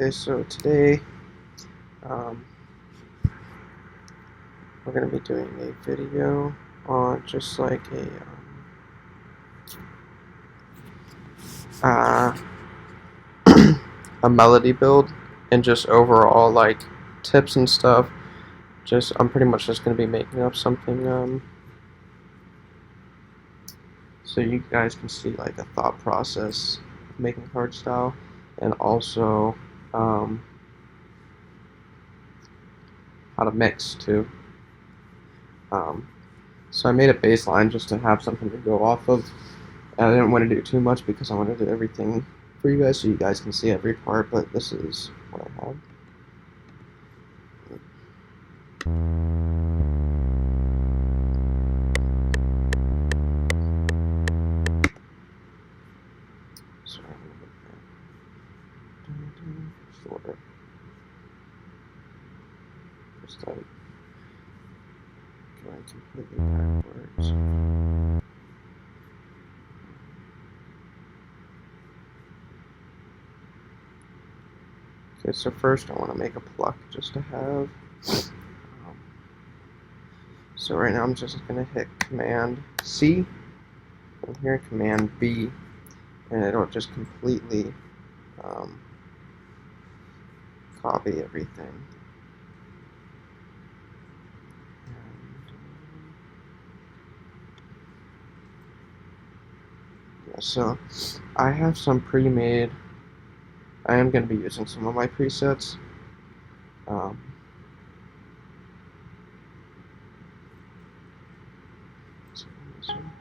Okay, so today um, we're going to be doing a video on just like uh, a melody build and just overall like tips and stuff. I'm pretty much just going to be making up something so you guys can see like a thought process of making hardstyle, and also how to mix too. Um, so I made a bass line just to have something to go off of. I didn't want to do too much because I want to do everything for you guys so you guys can see every part, but this is what I have. So I'm going to make that shorter. Just like going completely backwards. Okay, so first I want to make a pluck just to have. So right now I'm just going to hit Command C, and here Command B, and it'll just completely copy everything. Yeah, so I have some pre-made. I am going to be using some of my presets. So this one.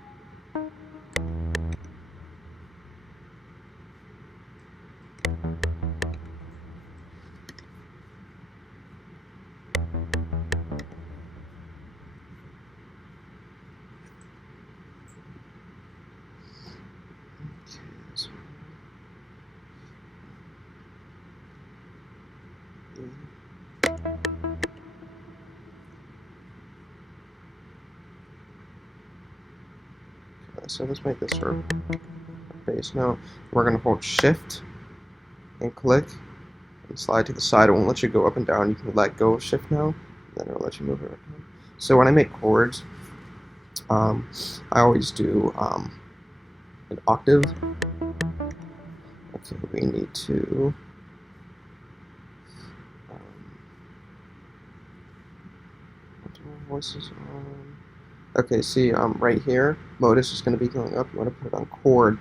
So let's make this our base. Now we're going to hold Shift and click and slide to the side. It won't let you go up and down. You can let go of Shift now, then it'll let you move it right down. So when I make chords, I always do an octave. Okay, we need to voices on. Okay, see, right here, mode is just going to be going up. You want to put it on chord,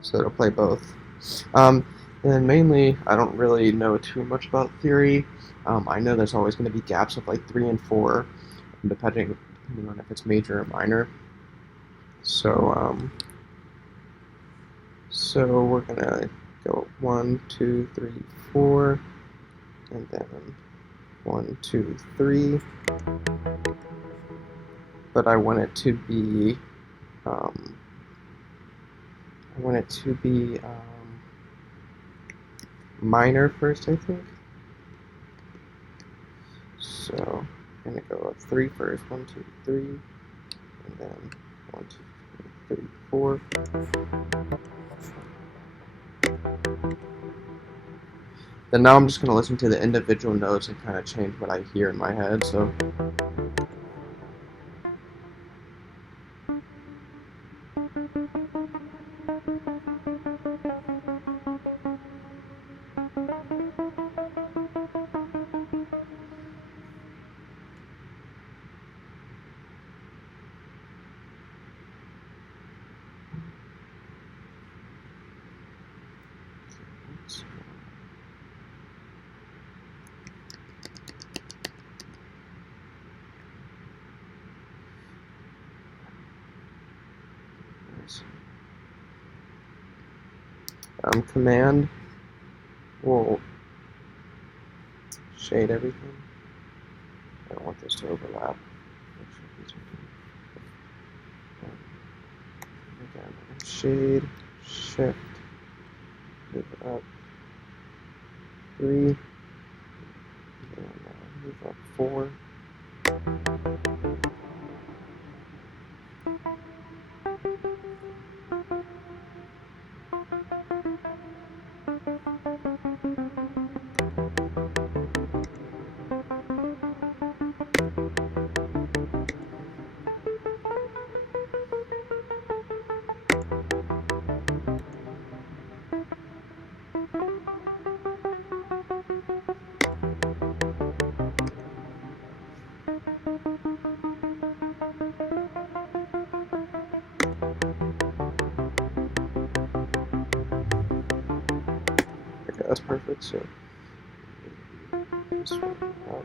so it'll play both. And mainly, I don't really know too much about theory. I know there's always going to be gaps of like 3 and 4, depending on if it's major or minor. So, so we're gonna go 1, 2, 3, 4, and then 1, 2, 3. But I want it to be minor first, I think. So I'm gonna go up 3 first. 1, 2, 3, and then 1, 2, 3, 4. Then now I'm just gonna listen to the individual notes and kind of change what I hear in my head. So. Command will shade everything. I don't want this to overlap. Again, shade, shift, move it up 3, and move up 4. that's perfect. So this one up.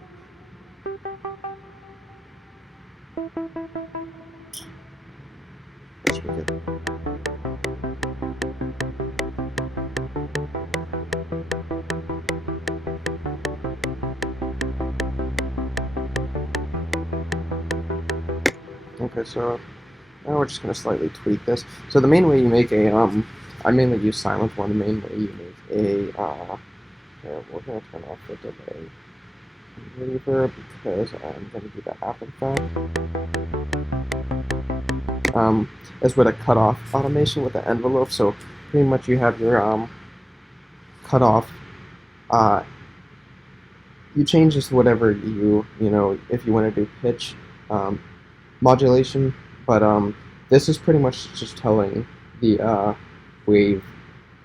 Let's make it. Okay, so now we're just gonna slightly tweak this. So the main way you make a I mainly use silent one. The main way you make a here, we're gonna turn off the delay and reverb because I'm gonna do that after the fact. Is with a cutoff automation with the envelope. So pretty much you have your cutoff. You change this to whatever you know if you want to do pitch modulation, but this is pretty much just telling the wave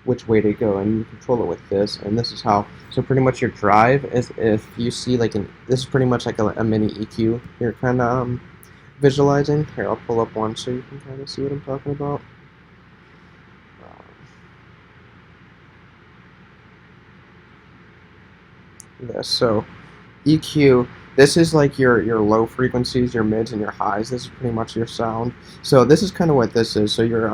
which way to go, and you control it with this, and this is how. So pretty much your drive is, if you see like this is pretty much like a mini EQ you're kind of visualizing. Here, I'll pull up one so you can kind of see what I'm talking about. This, so EQ, this is like your low frequencies, your mids, and your highs. This is pretty much your sound. So this is kind of what this is. So your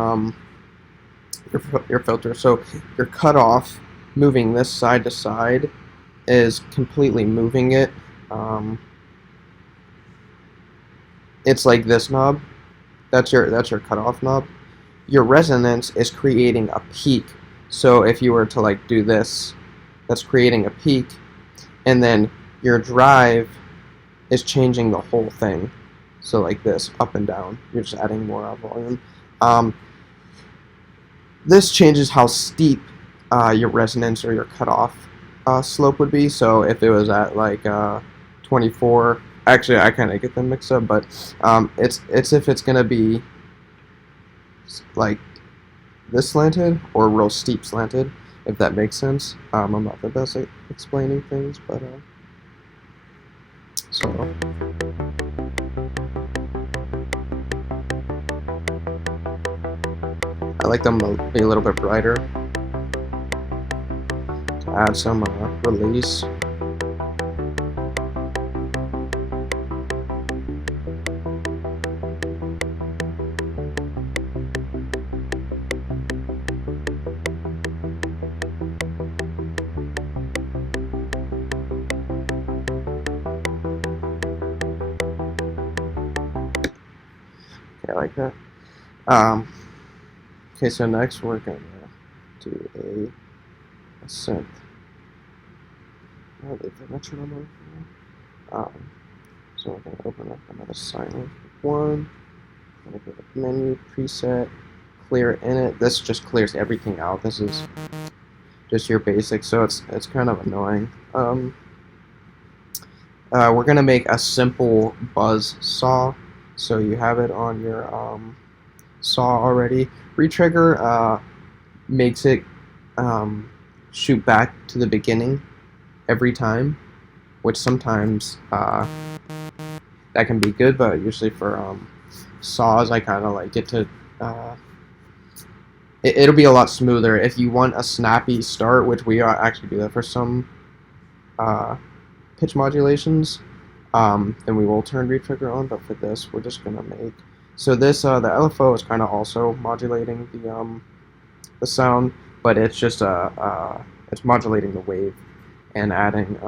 filter. So your cutoff, moving this side to side, is completely moving it. It's like this knob. That's your cutoff knob. Your resonance is creating a peak. So if you were to like do this, that's creating a peak, and then your drive is changing the whole thing. So like this, up and down. You're just adding more volume. This changes how steep your resonance or your cutoff slope would be. So if it was at like 24, actually I kind of get them mixed up, but it's if it's gonna be like this slanted or real steep slanted, if that makes sense. I'm not the best at explaining things, but so. I like them to be a little bit brighter, to add some release. Okay, I like that. Okay, so next we're gonna do a synth. I'll leave the metronome on. So we're gonna open up another silent one. I'm gonna go to menu, preset, clear init. This just clears everything out. This is just your basic, so it's kind of annoying. We're gonna make a simple buzz saw. So you have it on your saw already. Retrigger makes it shoot back to the beginning every time, which sometimes that can be good, but usually for saws I kind of like it to it'll be a lot smoother. If you want a snappy start, which we actually do that for some pitch modulations, then we will turn retrigger on, but for this we're just gonna make. So this the LFO is kind of also modulating the sound, but it's just it's modulating the wave and adding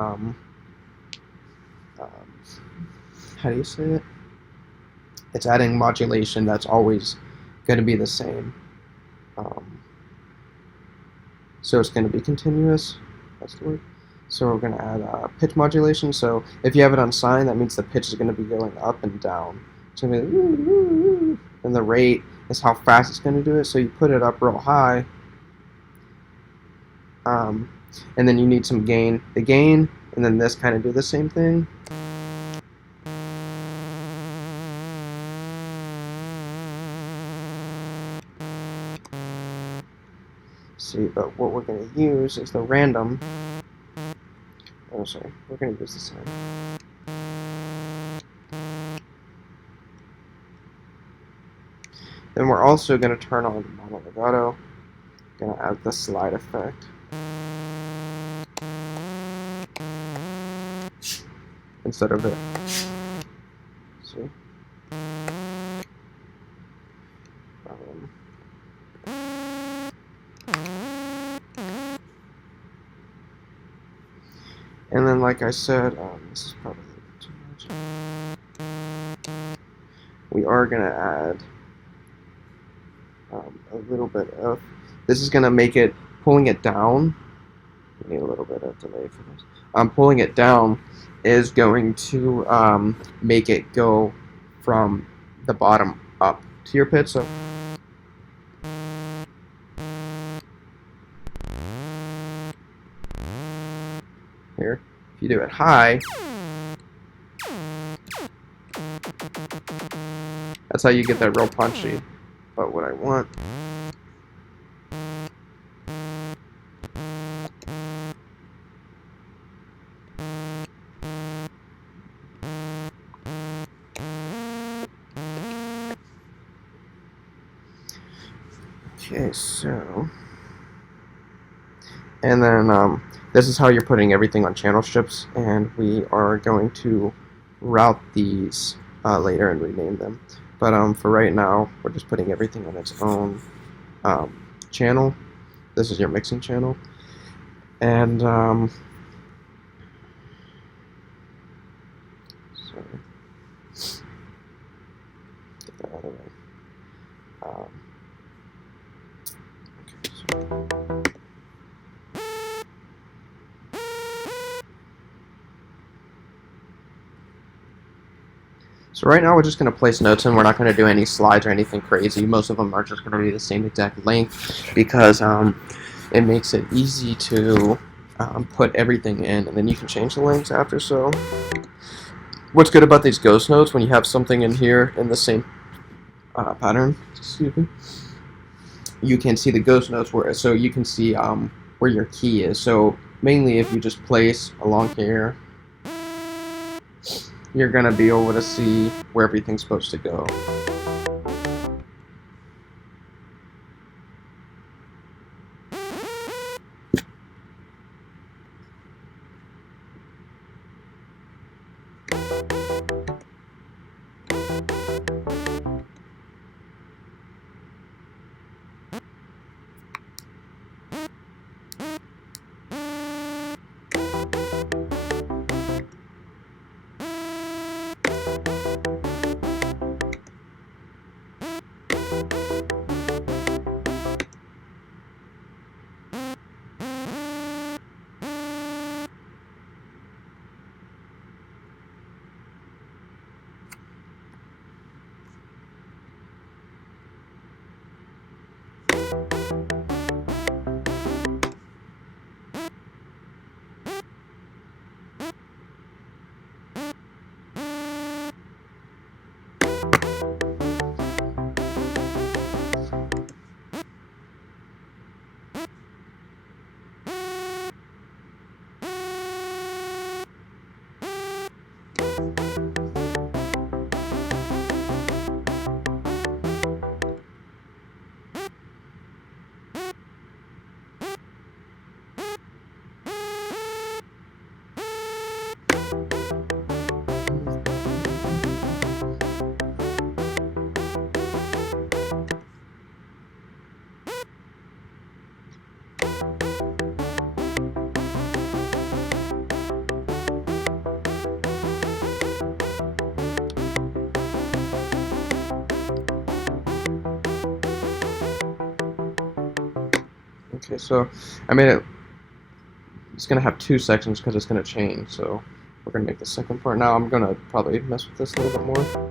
how do you say it? It's adding modulation that's always going to be the same. So it's going to be continuous. That's the word. So we're going to add pitch modulation. So if you have it on sine, that means the pitch is going to be going up and down. It's going to be, and the rate is how fast it's going to do it. So you put it up real high, and then you need some gain. The gain, and then this kind of do the same thing. See, but what we're going to use is the random. Oh, sorry, we're going to use the sine. Then we're also going to turn on the mono legato. Going to add the slide effect. instead of it. See? And then, like I said, this is probably too much. We are going to add a little bit of, this is going to make it, pulling it down, we need a little bit of delay for this. Pulling it down is going to make it go from the bottom up to your pitch. So here, if you do it high, that's how you get that real punchy. But what I want, okay, so, and then this is how you're putting everything on channel strips, and we are going to route these later and rename them. But for right now, we're just putting everything on its own channel. This is your mixing channel, and sorry, get that out of the way. Okay, so right now we're just going to place notes in. We're not going to do any slides or anything crazy. Most of them are just going to be the same exact length because it makes it easy to put everything in, and then you can change the lengths after. So what's good about these ghost notes, when you have something in here in the same pattern, excuse me, you can see the ghost notes so you can see where your key is. So mainly if you just place along here, you're going to be able to see where everything's supposed to go. Okay, so I made it, it's going to have two sections because it's going to change, so we're going to make the second part. Now I'm going to probably mess with this a little bit more.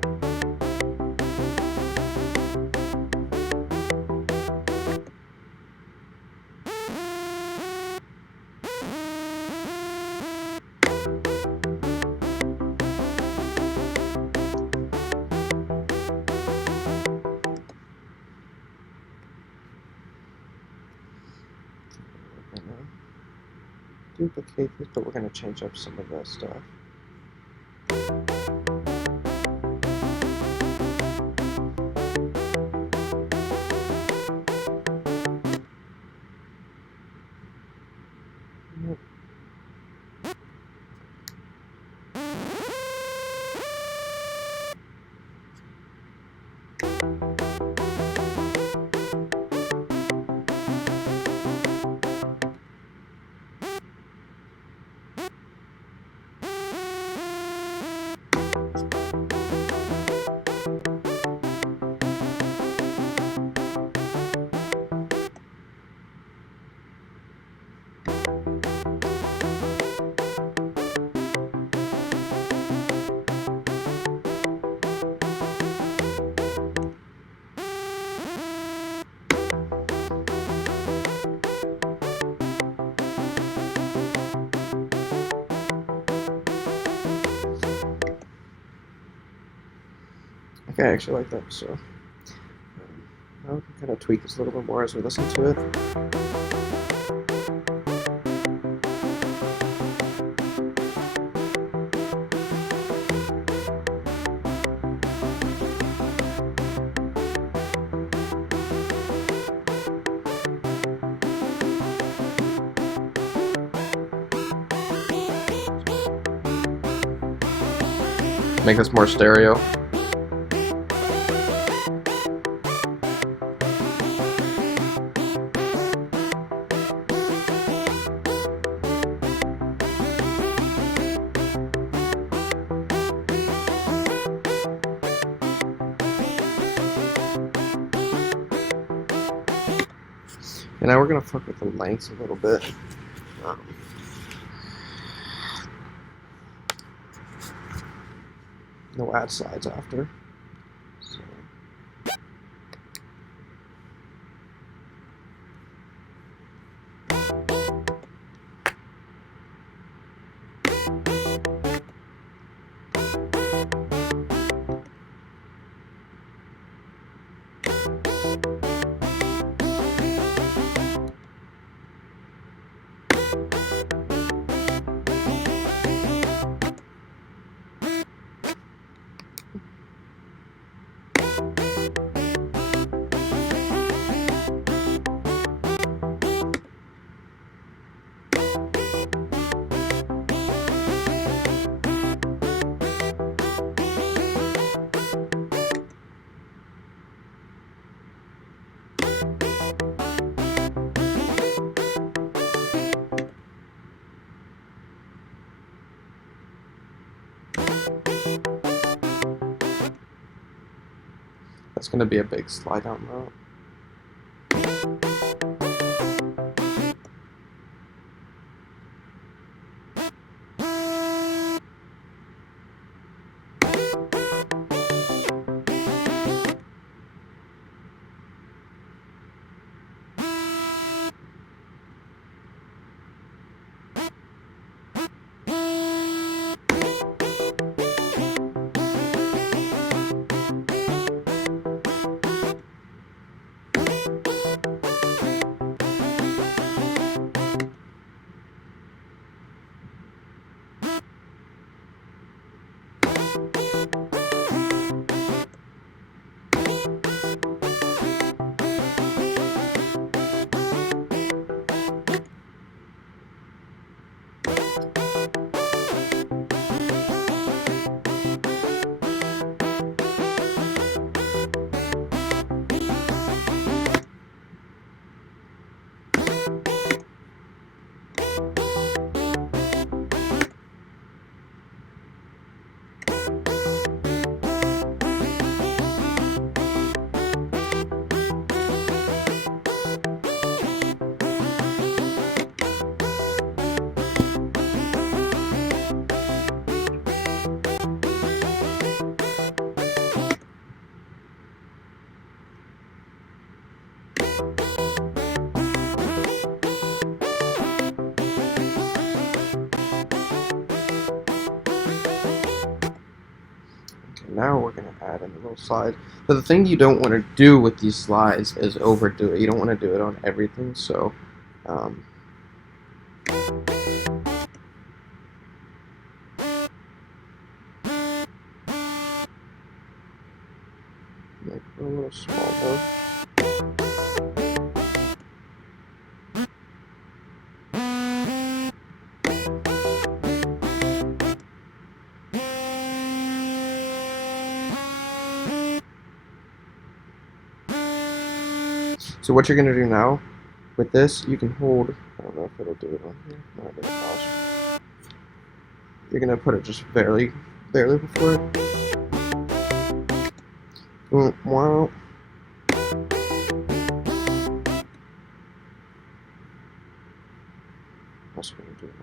Duplicate this, but we're going to change up some of that stuff. I actually like that. So now we can kind of tweak this a little bit more as we listen to it. Make this more stereo. And now we're gonna fuck with the lengths a little bit. We'll add slides after. So. That's going to be a big slide out route. Now we're going to add in a little slide. But the thing you don't want to do with these slides is overdo it. You don't want to do it on everything. So, make it a little small though. So what you're going to do now with this, you can hold, I don't know if it'll do it on here. No, I didn't pause. You're going to put it just barely before it. Wow. Also going to do it.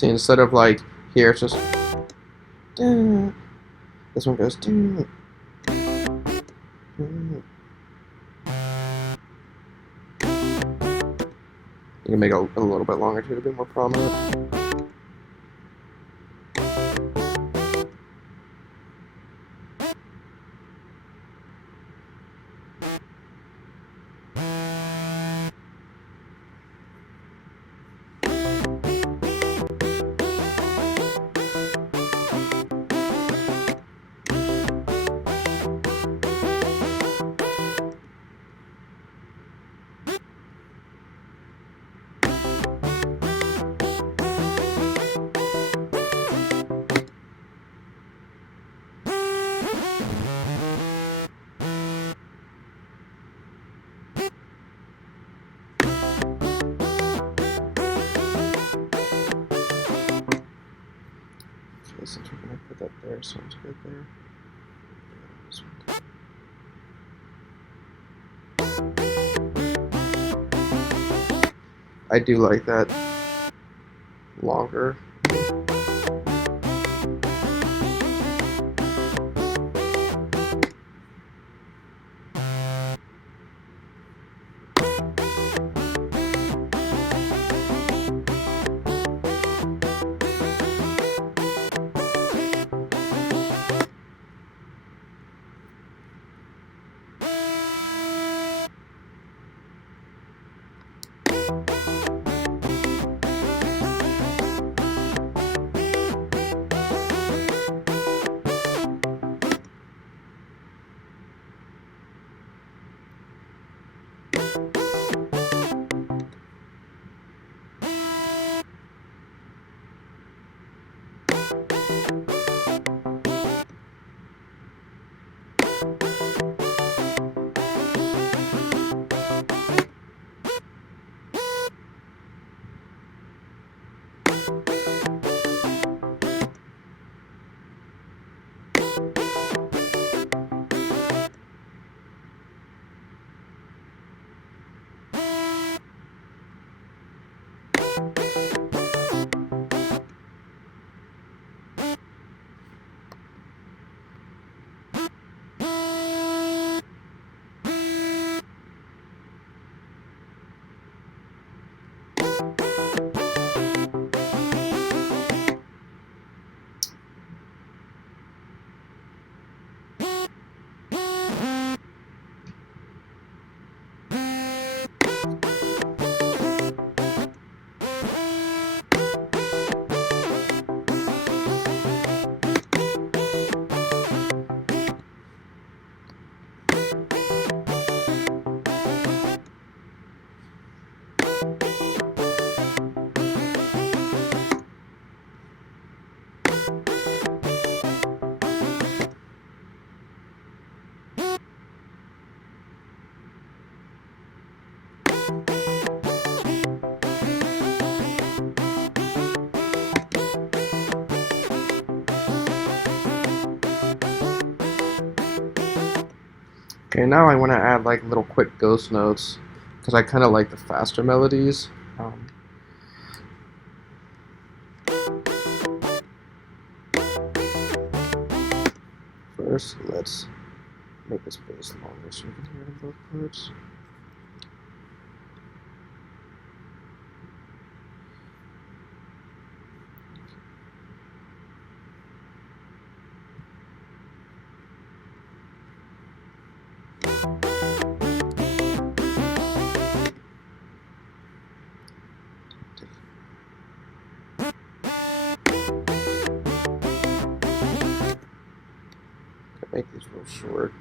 See, instead of like here, it's just dun. This one goes dun, dun. You can make it a little bit longer too to be more prominent. Since we're going to put that there, sounds good there. I do like that longer. Okay, now I want to add like little quick ghost notes because I kind of like the faster melodies. First, let's make this bass longer so you can hear it in both parts. Make these real short.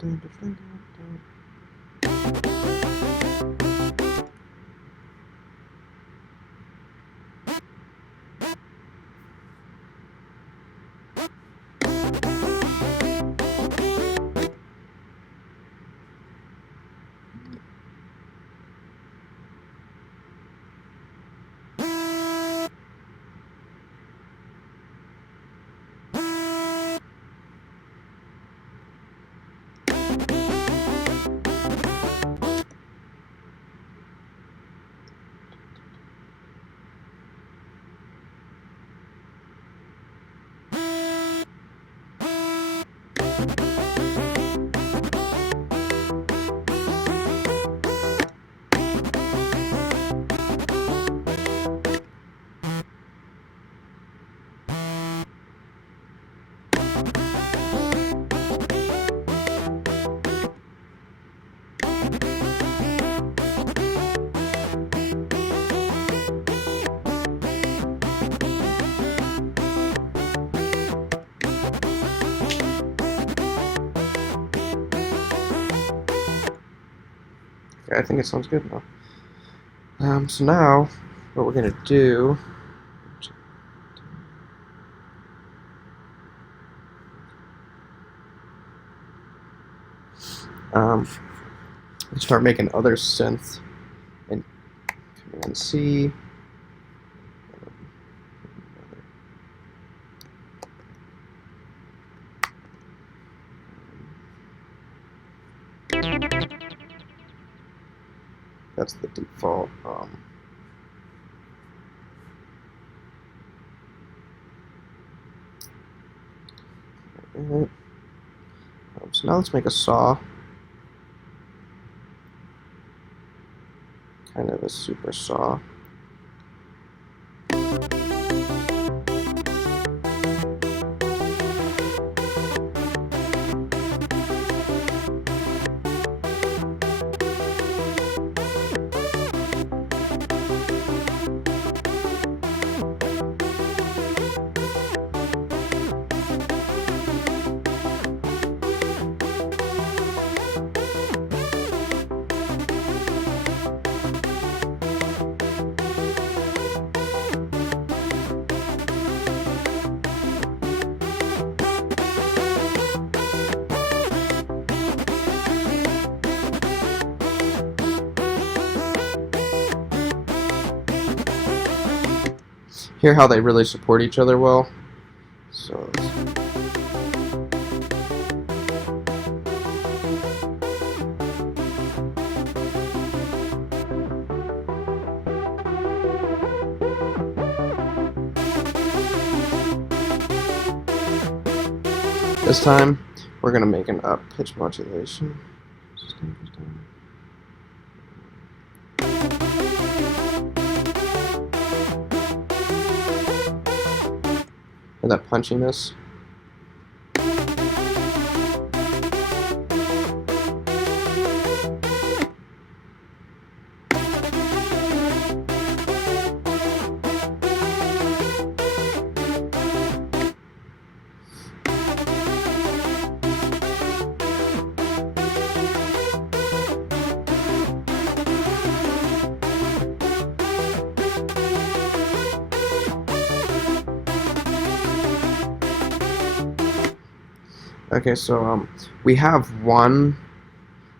Okay, I think it sounds good now. So now, what we're gonna do, start making other synth and Command C. That's the default. So now let's make a saw. Kind of a super saw. Hear how they really support each other well. So this time we're gonna make an up pitch modulation. And that punchiness. Okay, so we have one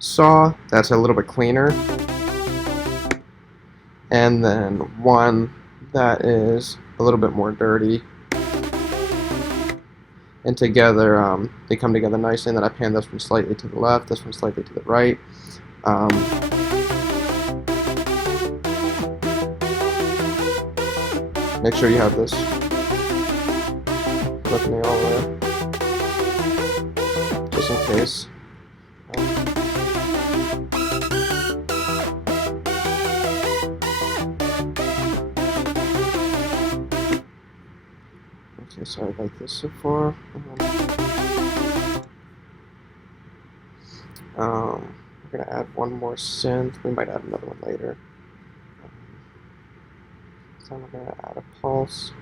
saw that's a little bit cleaner, and then one that is a little bit more dirty. And together, they come together nicely, and then I pan this one slightly to the left, this one slightly to the right. Make sure you have this looking all the way, just in case. Okay, so I like this so far. We're gonna add one more synth. We might add another one later. So we're gonna add a pulse.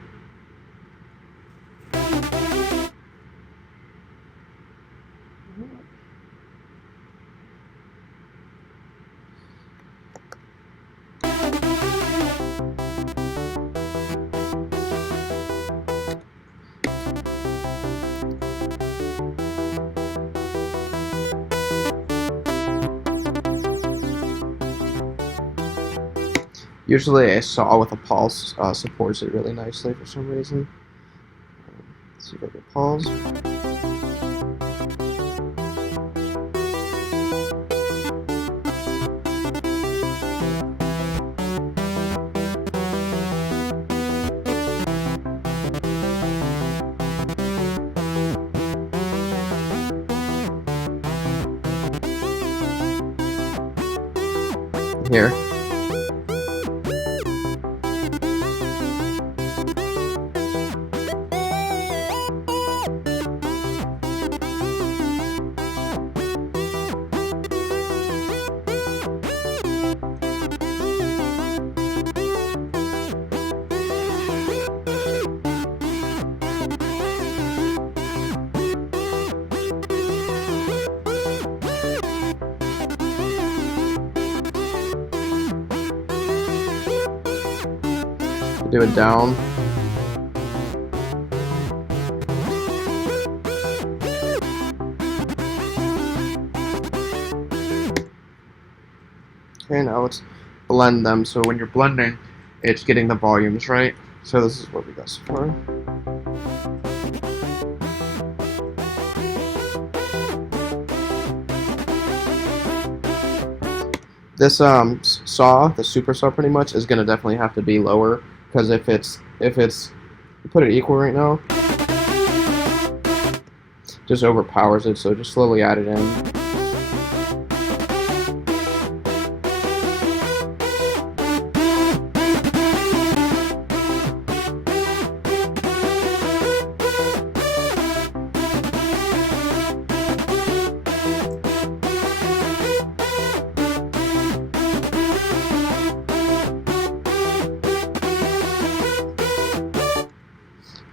Usually a saw with a pulse supports it really nicely for some reason. Let's see if I get pulse. Here. Do it down. Okay, now let's blend them. So when you're blending, it's getting the volumes right. So this is what we got so far. This saw, the super saw pretty much, is gonna definitely have to be lower, because if it's you put it equal right now, just overpowers it, so just slowly add it in.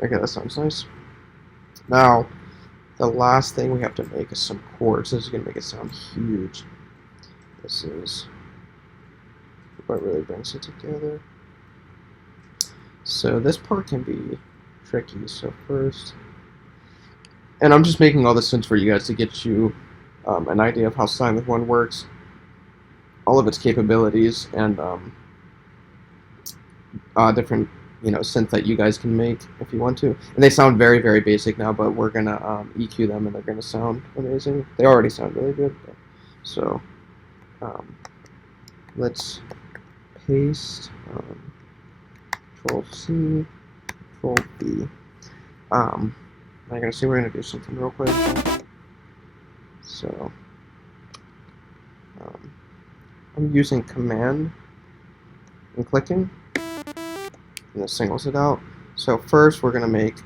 Okay, that sounds nice. Now, the last thing we have to make is some chords. This is going to make it sound huge. This is what really brings it together. So this part can be tricky. So first, and I'm just making all this sense for you guys to get you an idea of how Silent One works, all of its capabilities, and different synth that you guys can make if you want to. And they sound very, very basic now, but we're gonna EQ them and they're gonna sound amazing. They already sound really good. So let's paste Control C, Control V. I'm gonna see. We're gonna do something real quick. So I'm using Command and clicking. And it singles it out. So first we're going to make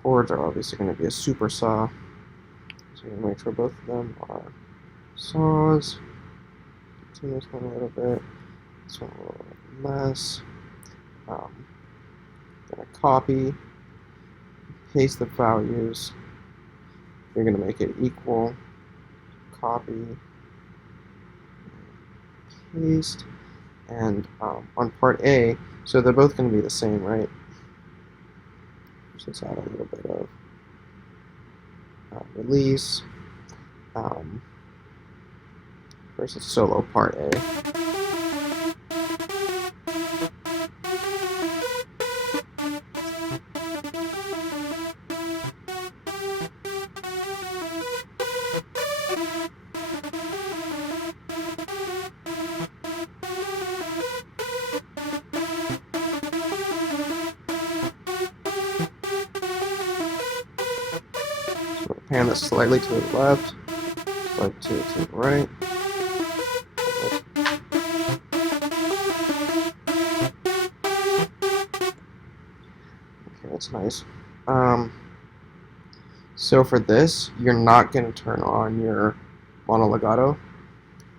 chords are obviously going to be a super saw. So we're going to make sure both of them are saws. Continue this one a little bit. This one a little bit less. Going to copy, paste the values. You're going to make it equal. Copy, paste. And on part A, so they're both going to be the same, right? Let's add a little bit of release versus solo part A. Pan this slightly to the left, slightly to the right. Okay, that's nice. So for this, you're not going to turn on your mono legato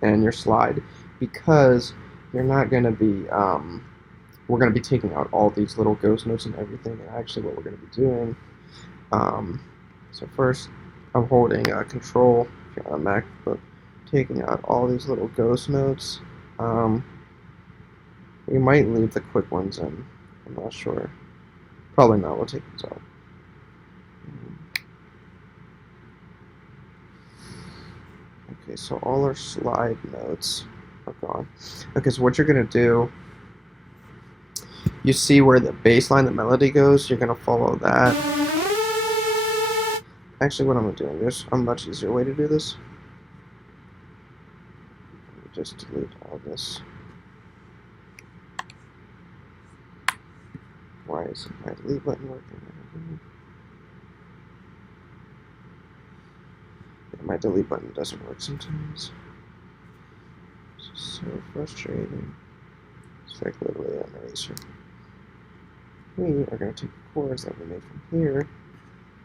and your slide because you're not going to be, we're going to be taking out all these little ghost notes and everything, and actually what we're going to be doing, so first, I'm holding Control if you're on a MacBook, taking out all these little ghost notes. We might leave the quick ones in. I'm not sure. Probably not. We'll take these out. Okay, so all our slide notes Oh, gone. Okay, so what you're gonna do, you see where the bass line, the melody goes, you're gonna follow that. Actually, what I'm doing, there's a much easier way to do this. Just delete all this. Why isn't my delete button working? Yeah, my delete button doesn't work sometimes. It's so frustrating. It's like literally an eraser. We are going to take the chords that we made from here,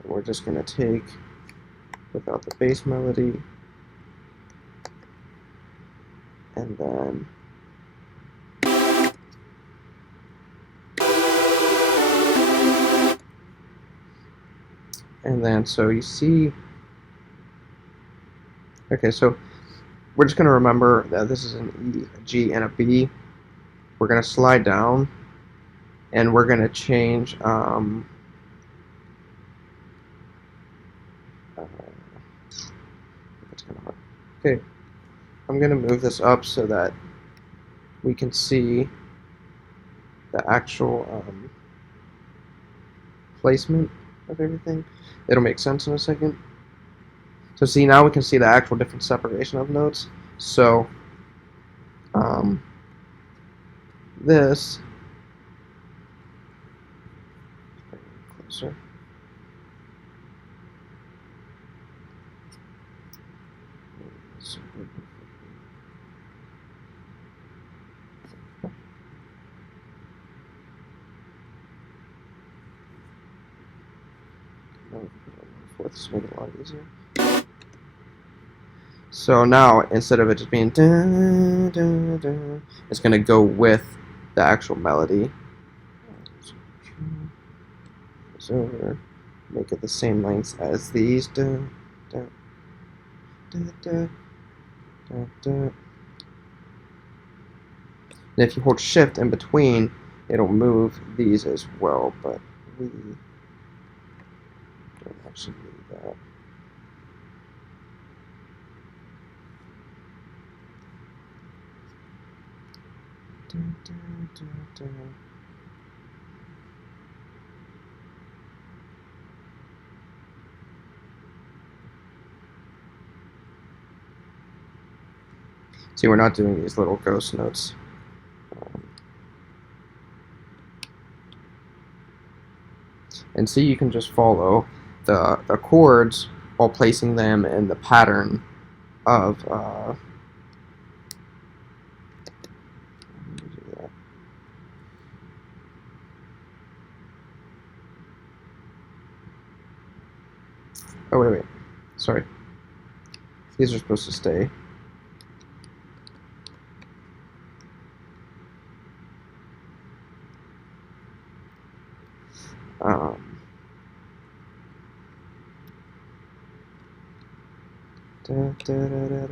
and we're just going to take, without the bass melody, and then so you see, okay, so we're just going to remember that this is an E, a G, and a B. We're going to slide down, and we're going to change, it's kind of hard. Okay, I'm going to move this up so that we can see the actual placement of everything. It'll make sense in a second. So see, now we can see the actual different separation of notes. So this, closer. Fourths make it a lot easier. So now, instead of it just being da, da, da, it's going to go with the actual melody. Over, make it the same length as these. Da, da, da, da, da, da. And if you hold shift in between, it'll move these as well, but we don't actually need that. Da, da, da, da. See, we're not doing these little ghost notes. And see, you can just follow the chords while placing them in the pattern of oh, wait. Sorry. These are supposed to stay. Da, da, da, da,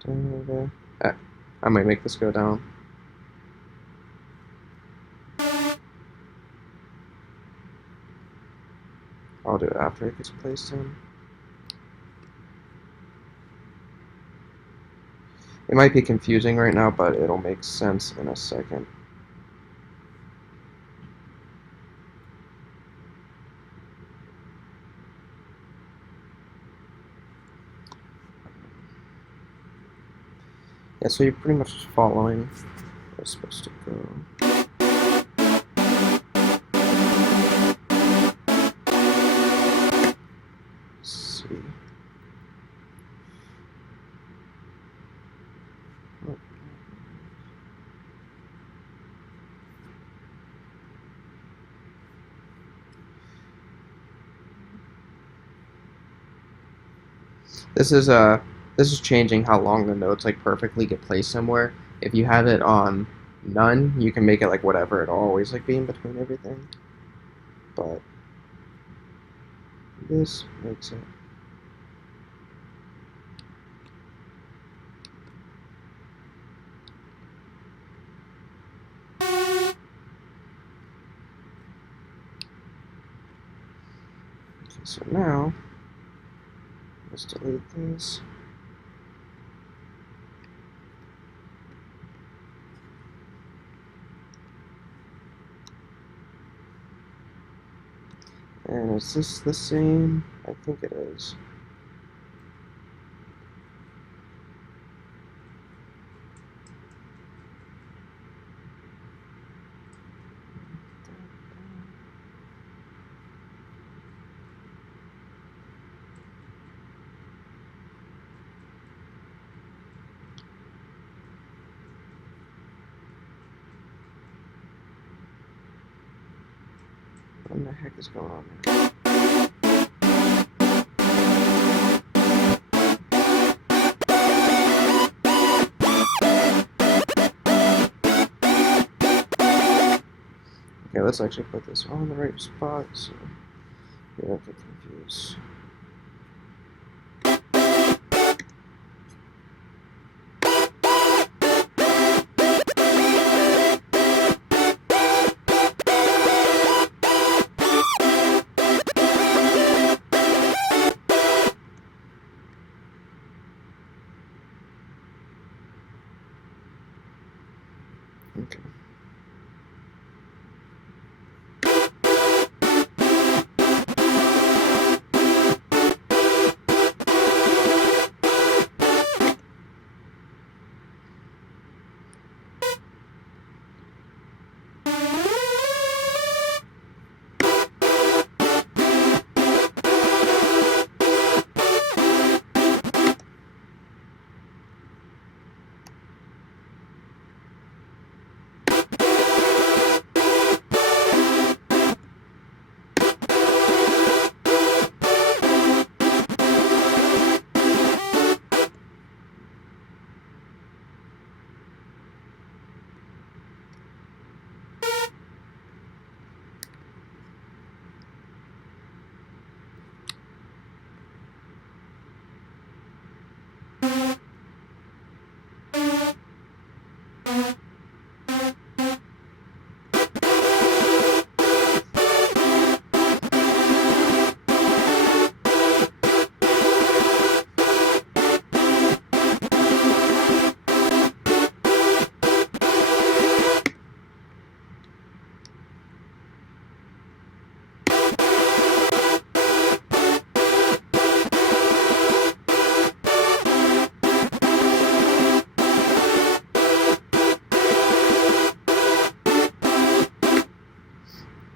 da, da, da. I might make this go down. I'll do it after it gets placed in. It might be confusing right now, but it'll make sense in a second. Yeah, so you're pretty much just following where it's supposed to go. Let's see. Oh. This is changing how long the notes like perfectly get placed somewhere. If you have it on none, you can make it like whatever. It'll always like be in between everything. But this makes it. Okay, so now let's delete this. And is this the same? I think it is. What the heck is going on there? Okay, let's actually put this on the right spot so we don't get confused. Okay.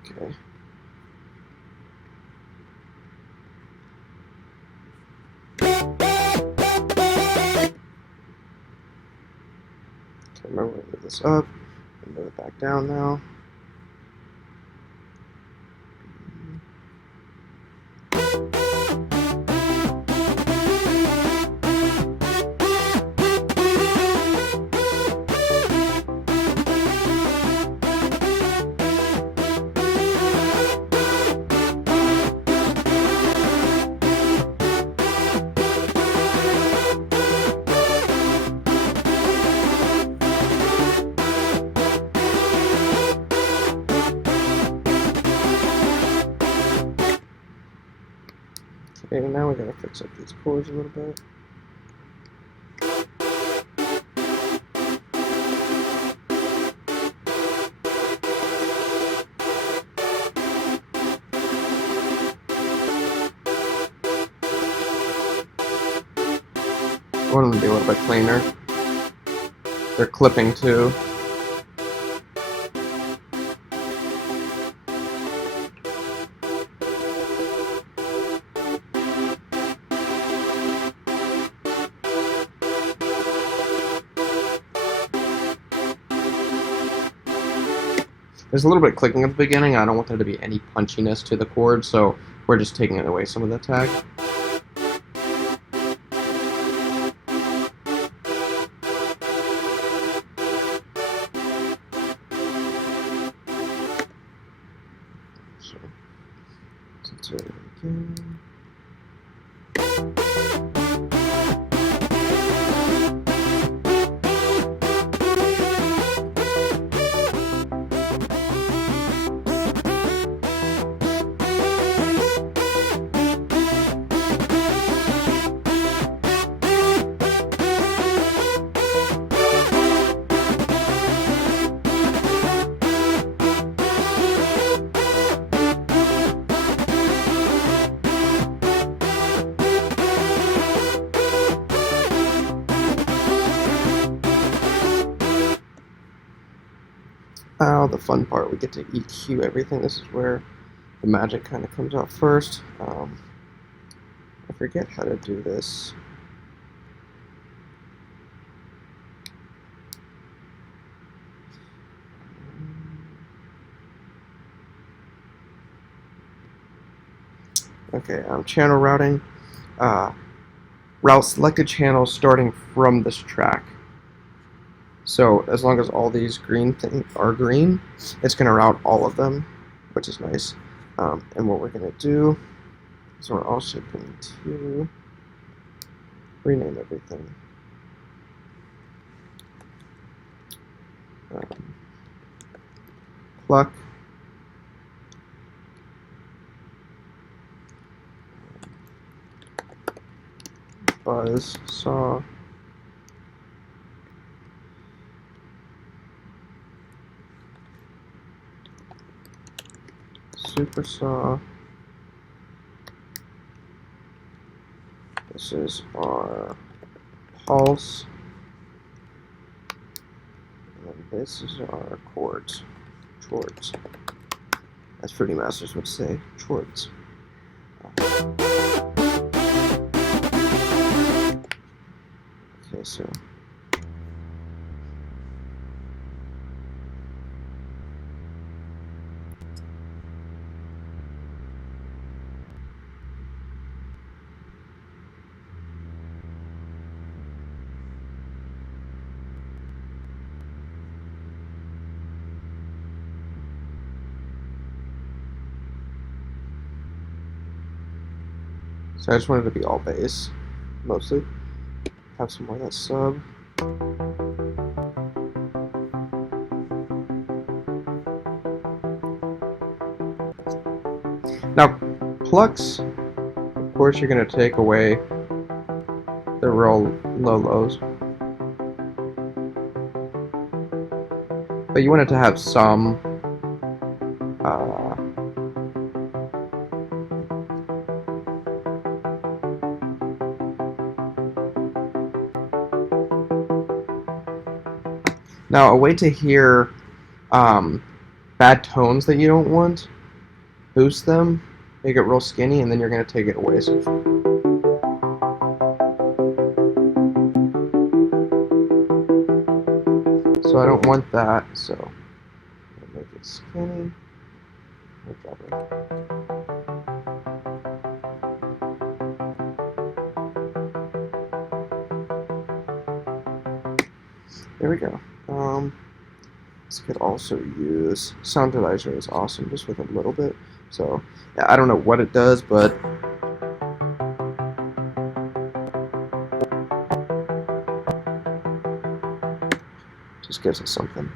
Okay. Remember to move this up and move it back down now. Okay, now we're going to fix up these chords a little bit. I want them to be a little bit cleaner. They're clipping too. There's a little bit of clicking at the beginning. I don't want there to be any punchiness to the chord, so we're just taking away some of the tag. So, let's do it again. now the fun part. We get to EQ everything. This is where the magic kind of comes out first. I forget how to do this. Okay, channel routing. Route selected channels starting from this track. So as long as all these green things are green, it's going to route all of them, which is nice. And what we're going to do is we're also going to rename everything. Pluck. Buzz saw. Super saw. This is our pulse. And this is our chords. Chords. As Fruity Masters would say, chords. Okay, so I just wanted it to be all bass, mostly. Have some more of that sub. Now, plucks, of course you're going to take away the real low lows. But you want it to have some now, a way to hear bad tones that you don't want, boost them, make it real skinny, and then you're going to take it away. So I don't want that, so I'm going to make it skinny. Drop it. There we go. This could also use sound divisor is awesome, just with a little bit. So yeah, I don't know what it does, but just gives us something.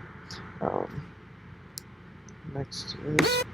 Next is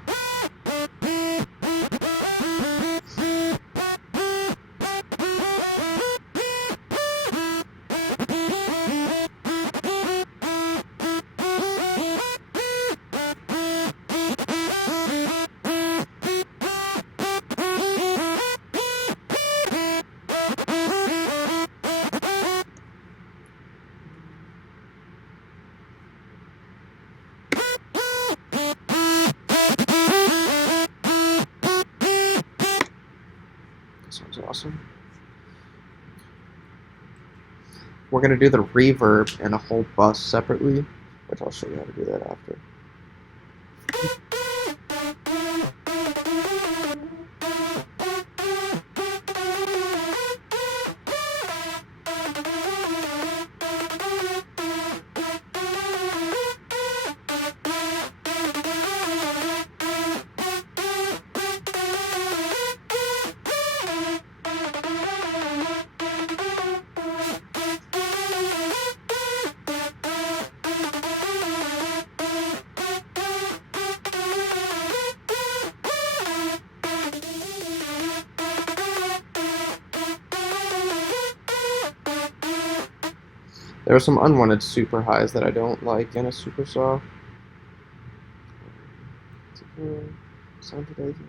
sounds awesome. We're going to do the reverb and a whole bus separately, which I'll show you how to do that after. There are some unwanted super highs that I don't like in a super saw. Sound divisor.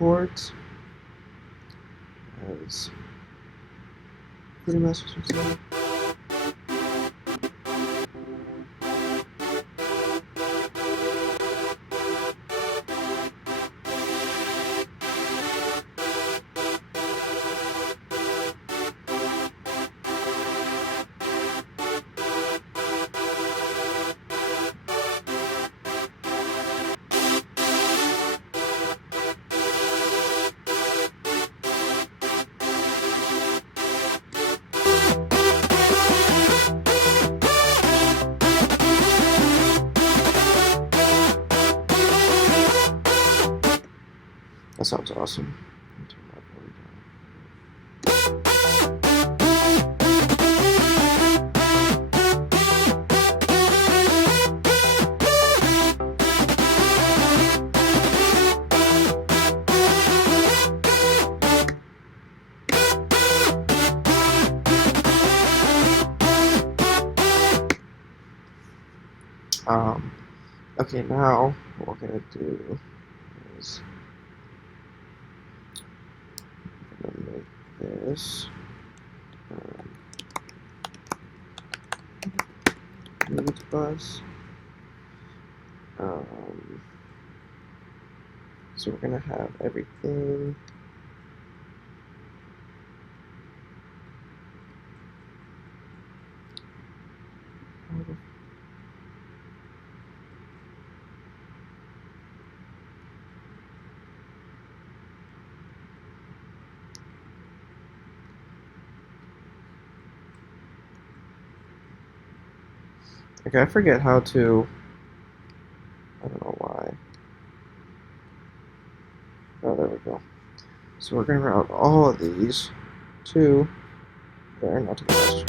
chords as pretty much. That sounds awesome. Okay, now what we're gonna do is I'm gonna make this lead bus. So we're gonna have everything. Okay, I forget how to. I don't know why. Oh, there we go. So we're going to route all of these to there, not to the west.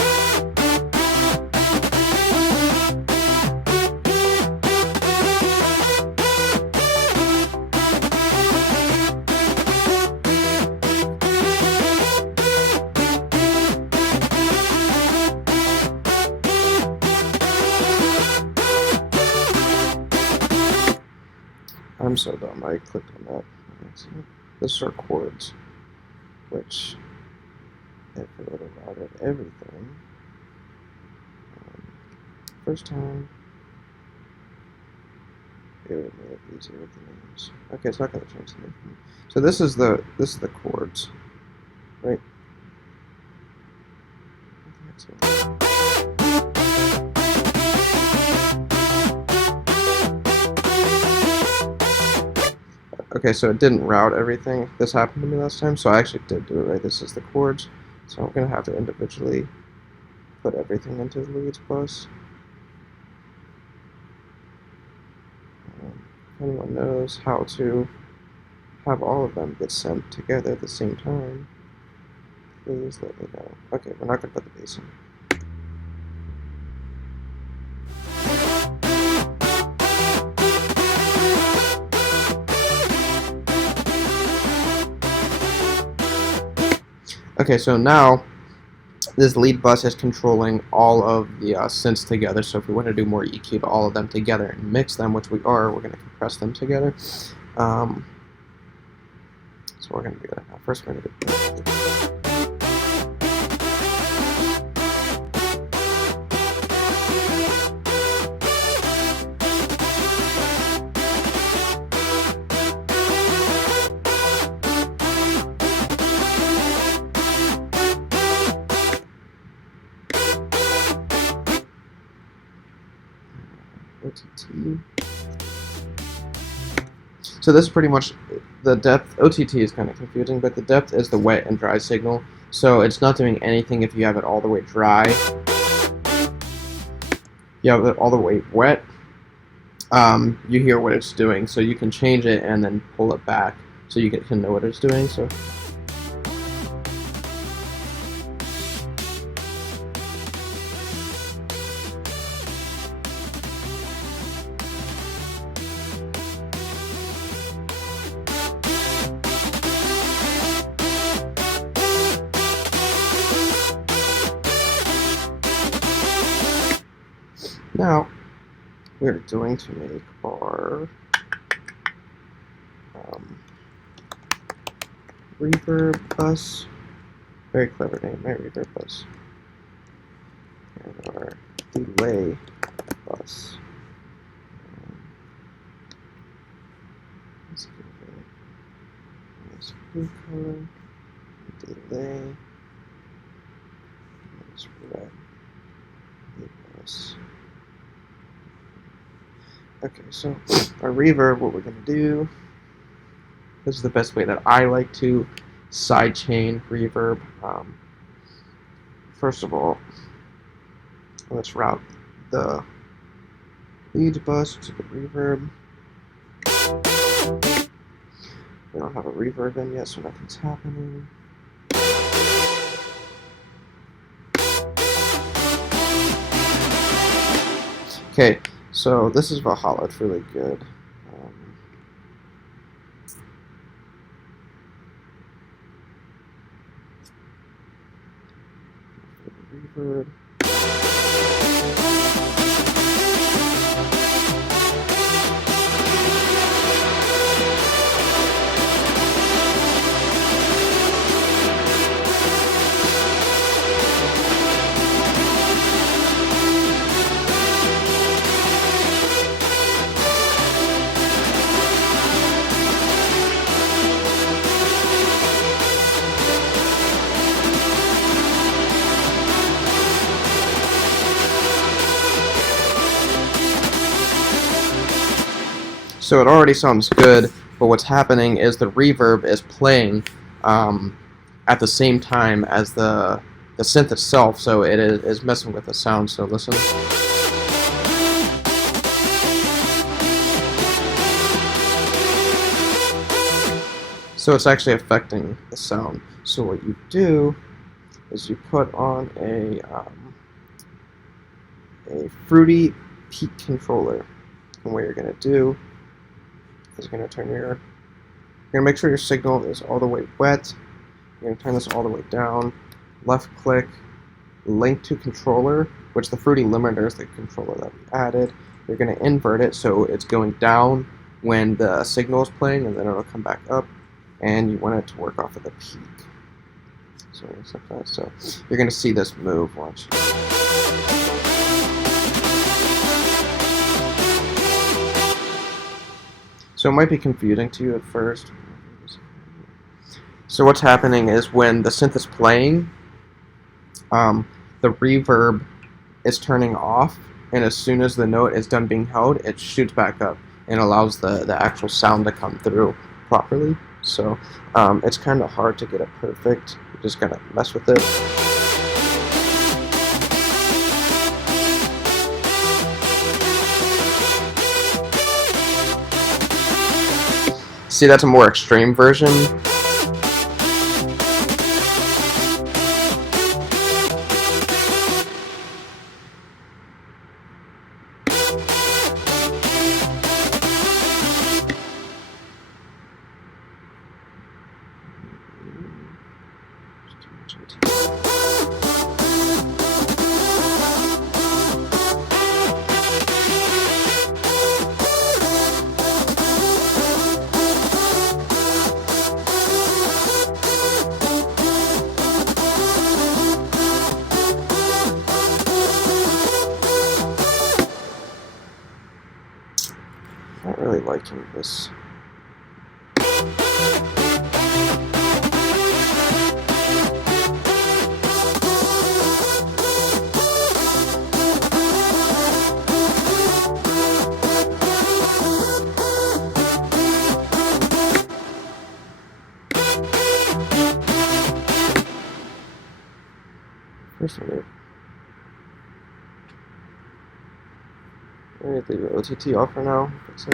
I'm so dumb, I clicked on that. This is our chords, which if we would have routed everything first time, it would have made it easier with the names. Okay, it's not going to change the name. So this is the chords, right? Okay, so it didn't route everything. This happened to me last time, so I actually did do it right. This is the chords, so I'm going to have to individually put everything into the leads plus. If anyone knows how to have all of them get sent together at the same time, please let me know. Okay, we're not going to put the bass in. Okay, so now this lead bus is controlling all of the synths together. So if we want to do more EQ to all of them together and mix them, which we are, we're going to compress them together. So we're going to do that now. First, we're going to do OTT. So this is pretty much the depth. OTT is kind of confusing, but the depth is the wet and dry signal. So it's not doing anything if you have it all the way dry. You have it all the way wet. You hear what it's doing, so you can change it and then pull it back so you can know what it's doing. So. Now, we're going to make our reverb bus. Very clever name, right? Reverb bus. And our delay bus. Let's give it a nice blue color. Delay. Nice red. Bus. Okay, so our reverb, what we're going to do, this is the best way that I like to sidechain reverb. First of all, let's route the lead bus to the reverb. We don't have a reverb in yet, so nothing's happening. Okay, so this is Valhalla. It's really good. Reverb. So it already sounds good, but what's happening is the reverb is playing at the same time as the synth itself, so it is messing with the sound. So listen. So it's actually affecting the sound. So what you do is you put on a fruity peak controller, and what you're going to do is you're going to turn you're going to make sure your signal is all the way wet. You're going to turn this all the way down. Left click, link to controller, which the fruity limiter is the controller that we added. You're going to invert it so it's going down when the signal is playing, and then it'll come back up. And you want it to work off of the peak. So you're going to see this move. Watch. So it might be confusing to you at first. So what's happening is when the synth is playing, the reverb is turning off, and as soon as the note is done being held, it shoots back up and allows the actual sound to come through properly. So it's kind of hard to get it perfect. You just gotta mess with it. See, that's a more extreme version. Not really liking this. First one. I'm going to leave the OTT off for now. Fix it.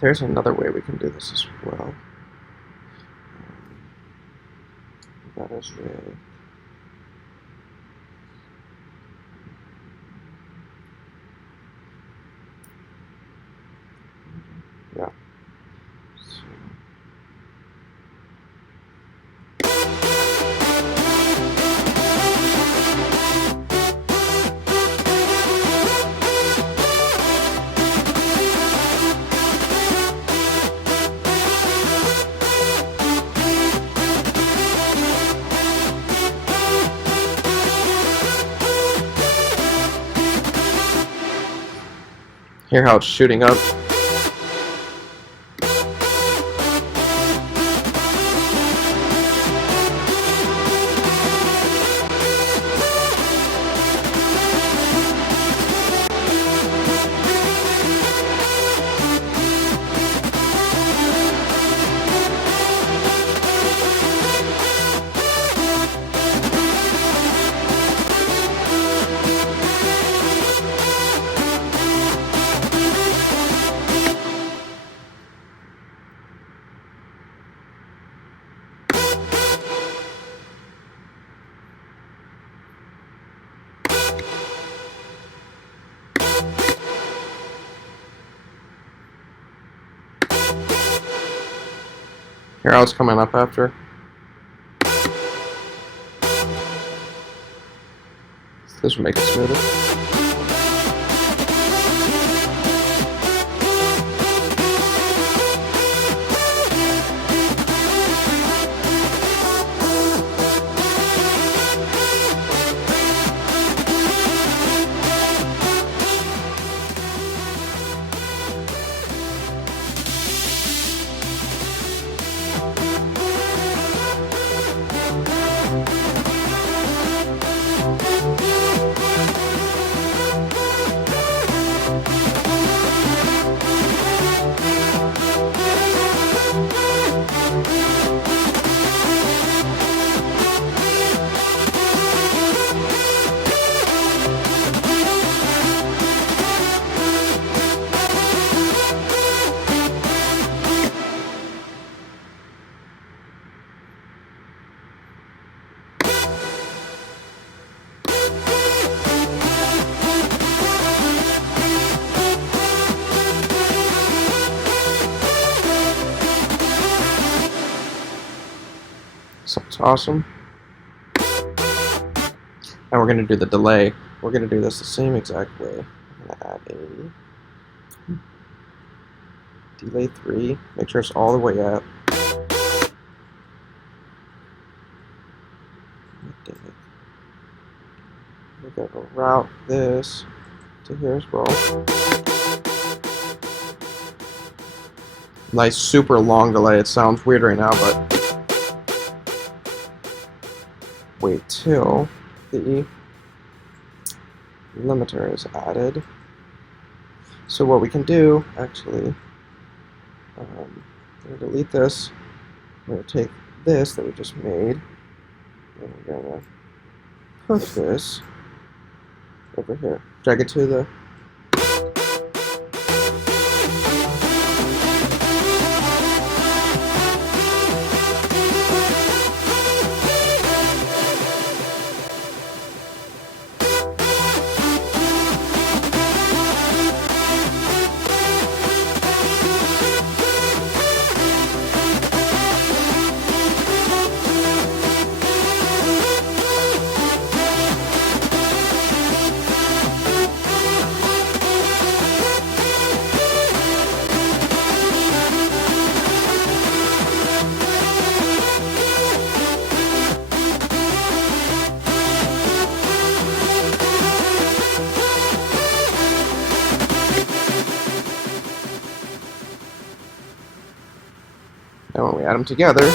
There's another way we can do this as well. That is with yeah. So, hear how it's shooting up. Hear how it's coming up after. This will make it smoother. Sounds awesome. And we're going to do the delay. We're going to do this the same exact way. I'm going to add a delay 3. Make sure it's all the way up. We're going to route this to here as well. Nice super long delay. It sounds weird right now, but wait till the limiter is added. So what we can do, actually, we're going to delete this. We're going to take this that we just made, and we're going to push this over here. Drag it to the and when we add them together,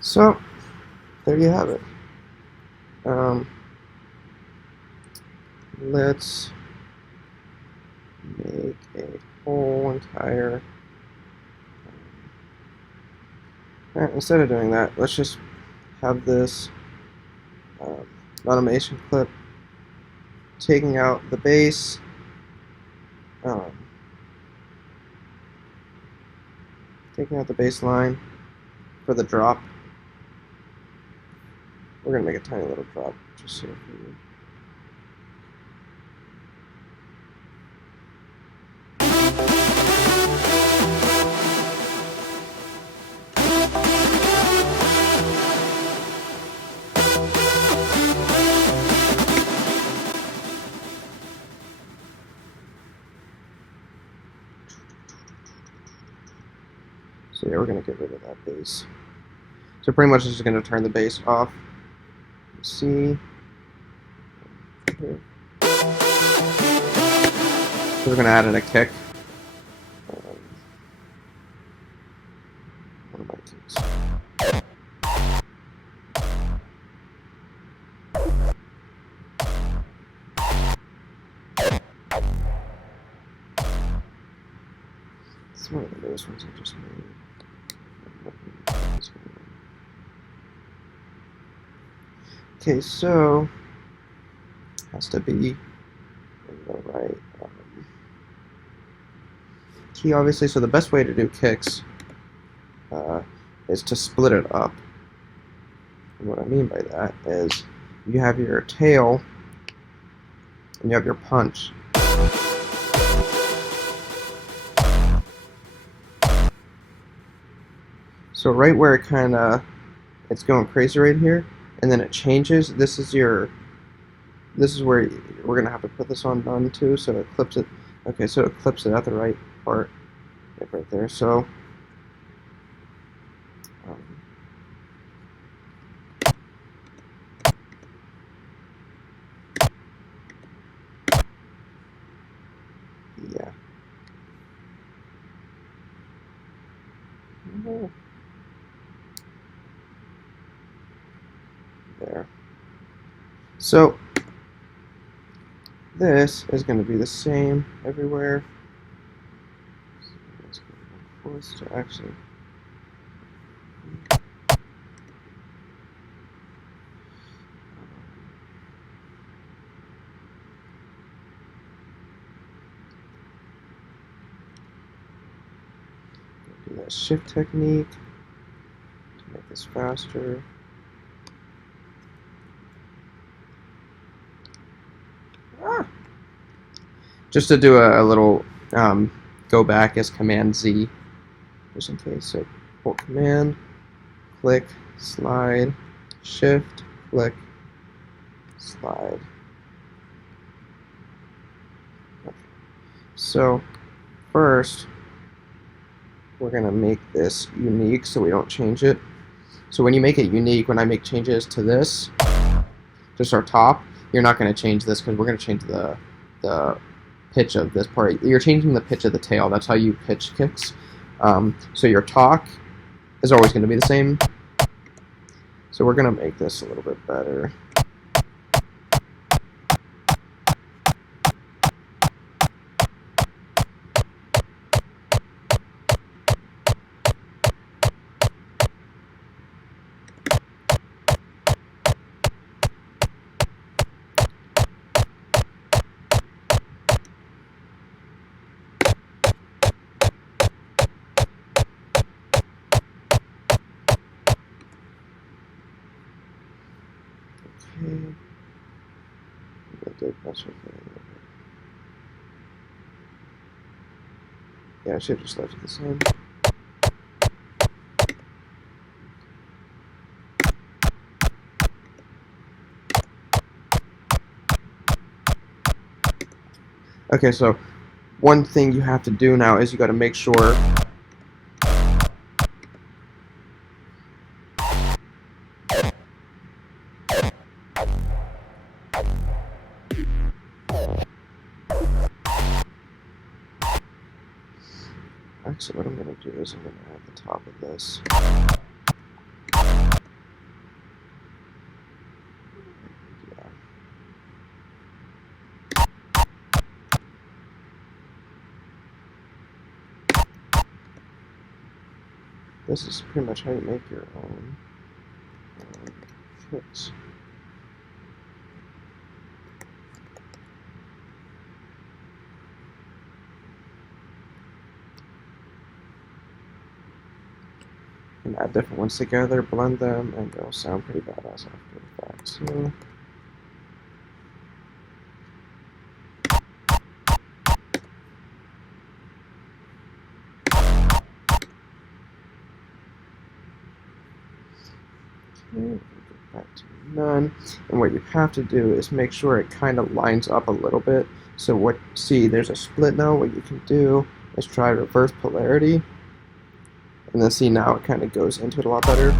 so there you have it. Let's make a whole entire Alright, instead of doing that, let's just have this automation clip taking out the bass, taking out the bass line for the drop. We're going to make a tiny little drop just so we So yeah, we're going to get rid of that bass. So pretty much just going to turn the bass off. C. Here. So we're going to add in a kick. One of my kicks. It's one of the newest ones I just made. Okay, so has to be in the right key, obviously. So the best way to do kicks is to split it up. And what I mean by that is you have your tail and you have your punch. So right where it it's going crazy right here, and then it changes. This is where we're gonna have to put this on done too, so it clips it. Okay, so it clips it at the right part, right there. So yeah. There. So this is going to be the same everywhere. Let's go force to actually. Do that shift technique to make this faster. Just to do a little go back is Command Z, just in case. So hold Command, click, slide, Shift, click, slide. Okay. So first, we're gonna make this unique so we don't change it. So when you make it unique, when I make changes to this, just our top, you're not gonna change this because we're gonna change the pitch of this part. You're changing the pitch of the tail. That's how you pitch kicks. So your talk is always going to be the same. So we're going to make this a little bit better. Okay. I did mess with it a little bit. Yeah, I should have just left it the same. Okay, so one thing you have to do now is you got to make sure actually what I'm going to do is I'm going to add the top of this. Yeah. this is pretty much how you make your own kicks. And add different ones together, blend them, and they'll sound pretty badass after the fact. So, okay, get back to none. And what you have to do is make sure it kind of lines up a little bit. So see, there's a split now. What you can do is try reverse polarity. And then see, now it kind of goes into it a lot better.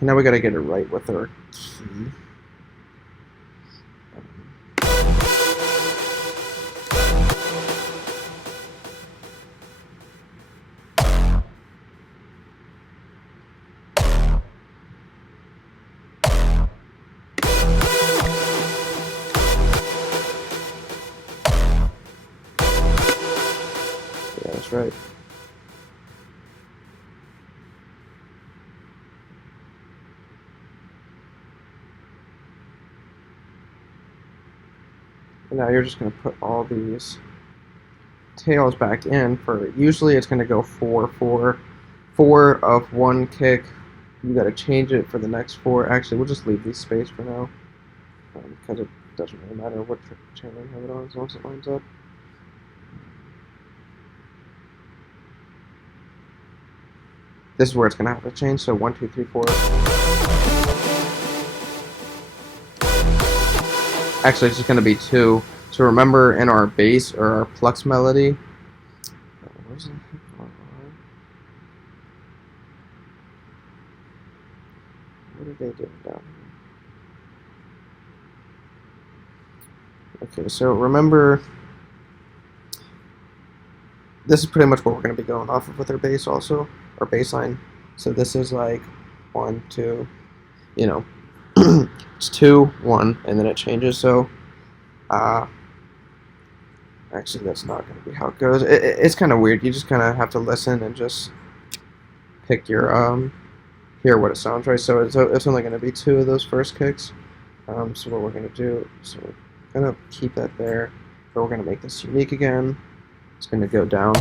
And now we gotta get it right with our key. Yeah, that's right. And now you're just going to put all these tails back in for, usually it's going to go 4, 4, 4 of one kick. You got to change it for the next 4. Actually, we'll just leave these space for now, because it doesn't really matter what channel you have it on as long as it lines up. This is where it's going to have to change, so 1, 2, 3, 4. Actually, it's just going to be 2. So remember, in our bass or our Plux melody, where's the heck going on? What did they do down here? Okay, so remember, this is pretty much what we're going to be going off of with our bass also, our bass line. So this is like 1, 2, you know, it's 2, 1, and then it changes. So, actually, that's not going to be how it goes. It's kind of weird. You just kind of have to listen and just pick your, hear what it sounds right. So it's only going to be 2 of those first kicks. So what we're going to do, so we're going to keep that there, but we're going to make this unique again. It's going to go down.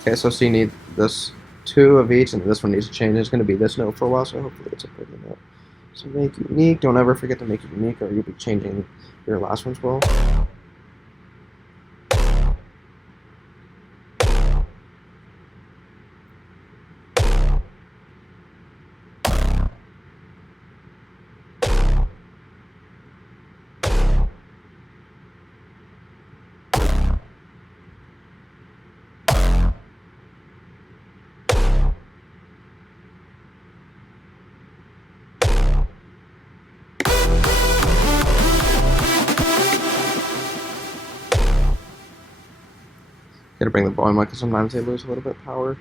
Okay, so you need this 2 of each, and this one needs to change. It's going to be this note for a while, so hopefully it's a pretty note. So make unique. Don't ever forget to make it unique, or you'll be changing your last one's well. Gotta bring the volume up because sometimes they lose a little bit of power.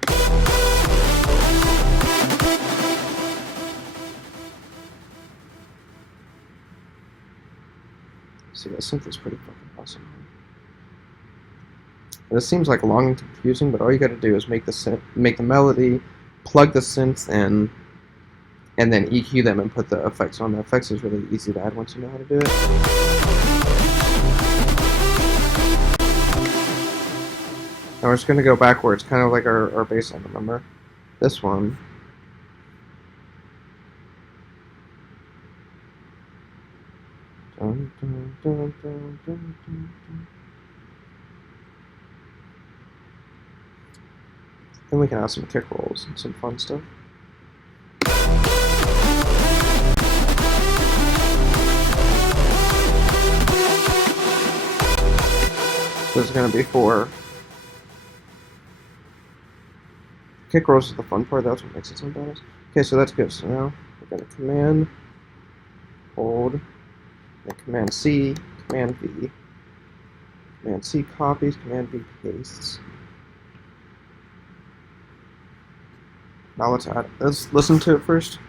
See, that synth is pretty fucking awesome. This seems like long and confusing, but all you gotta do is make the melody, plug the synths in, and then EQ them and put the effects on. The effects is really easy to add once you know how to do it. Now we're just going to go backwards, kind of like our bass line, remember? This one. Dun, dun, dun, dun, dun, dun, dun. Then we can add some kick rolls and some fun stuff. So it's going to be 4. Kick rolls is the fun part, that's what makes it sound badass. Okay, so that's good. So now We're going to Command, hold, and Command C, Command V. Command C copies, Command V pastes. Now let's listen to it first.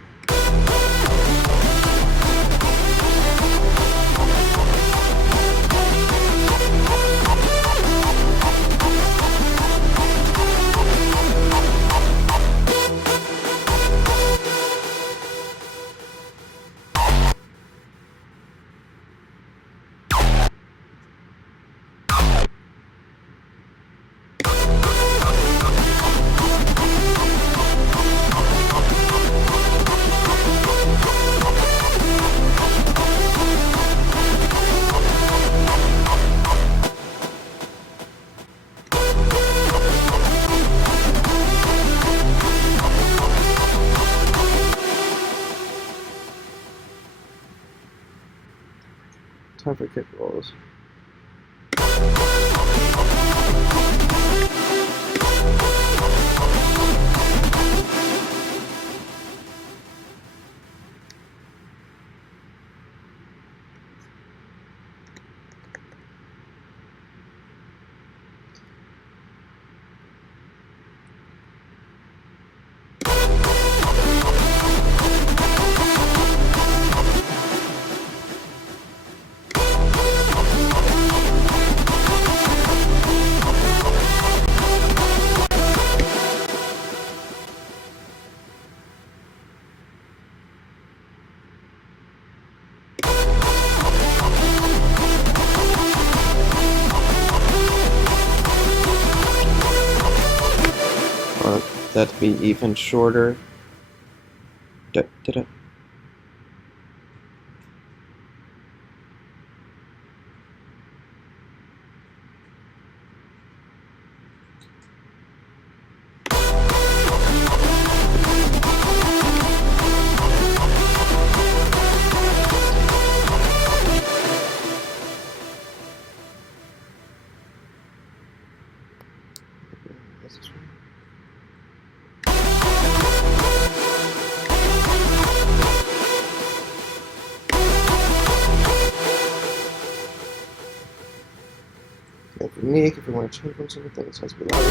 Time for kick rolls. That to be even shorter. Make it unique if you want to change one single thing, it has to be louder.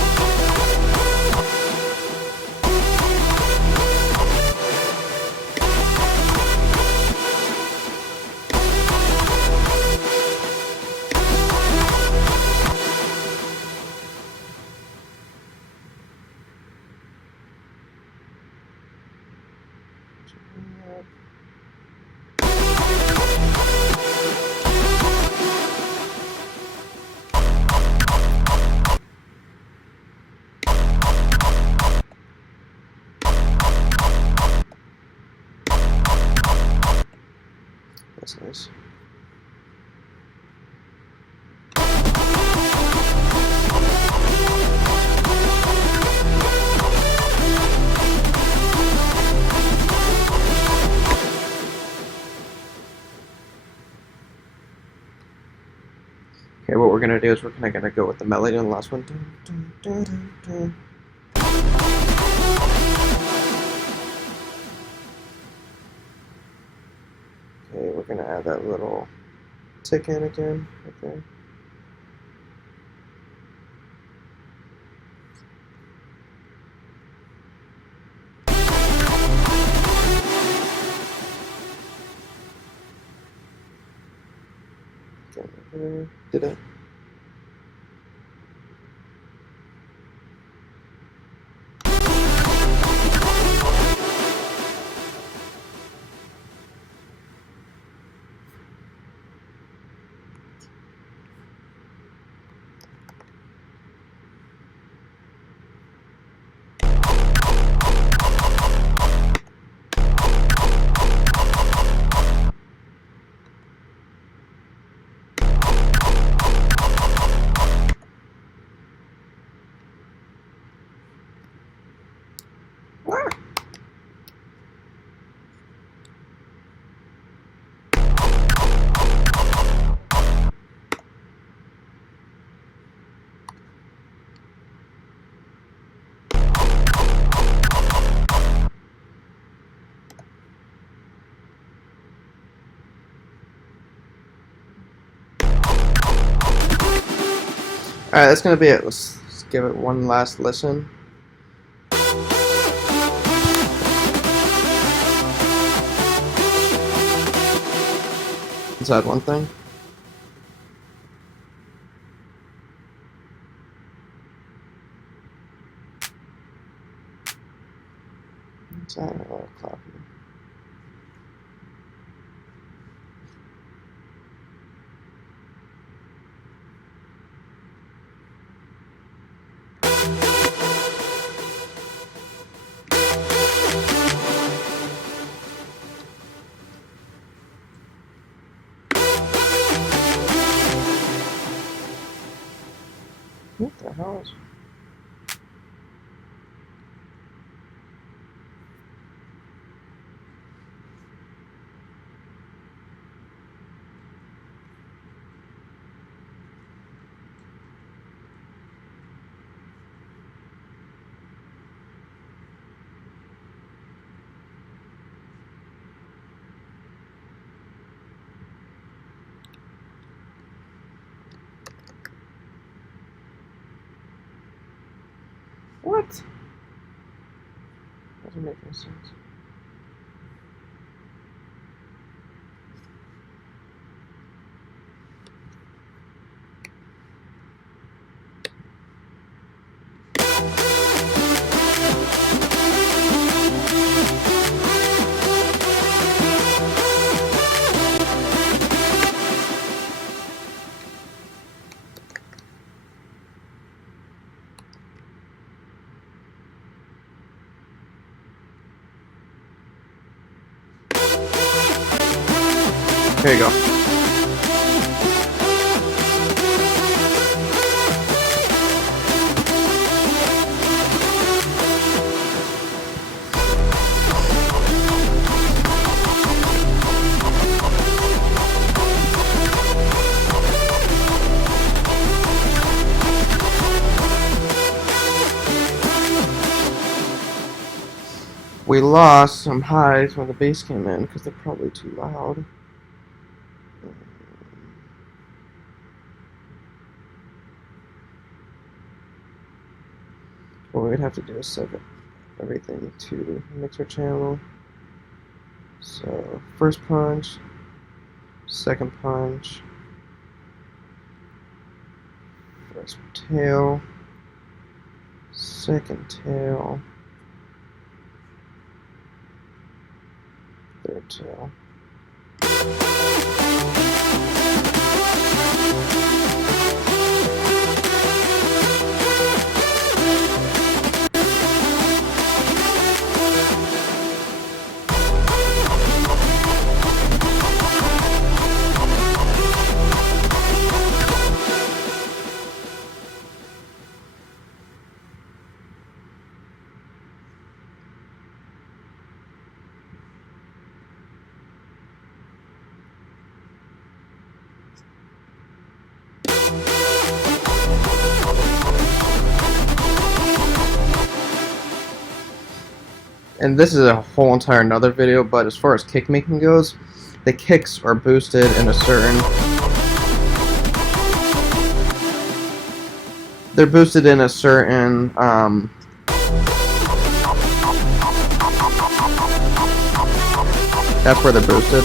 That's nice. Okay, what we're gonna do is we're gonna go with the melody on the last one. Okay, we're gonna add that little tick in again, right there. Okay, did it? Alright, that's gonna be it. Let's give it one last listen. Let's add one thing. Let's add a little copy. What the hell is... What? Doesn't make any sense. Here you go. We lost some highs when the bass came in because they're probably too loud. What we'd have to do is set everything to mixer channel. So first punch, second punch, first tail, second tail, third tail. And this is a whole entire another video, but as far as kick making goes, the kicks are boosted in a certain... They're boosted in a certain... that's where they're boosted.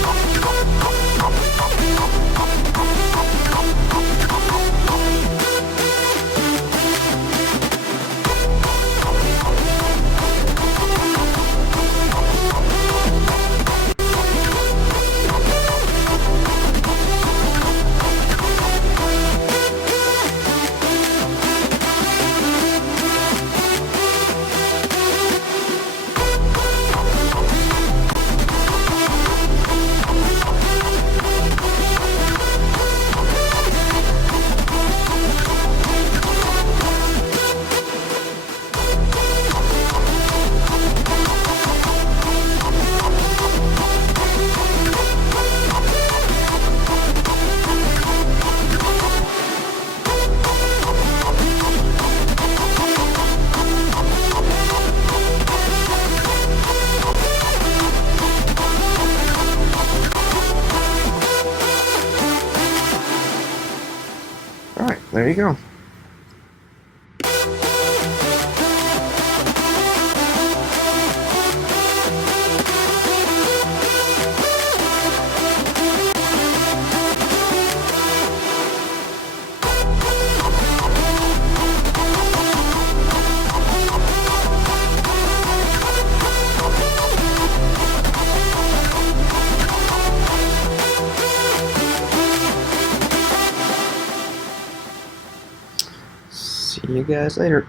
There you go. See you guys later.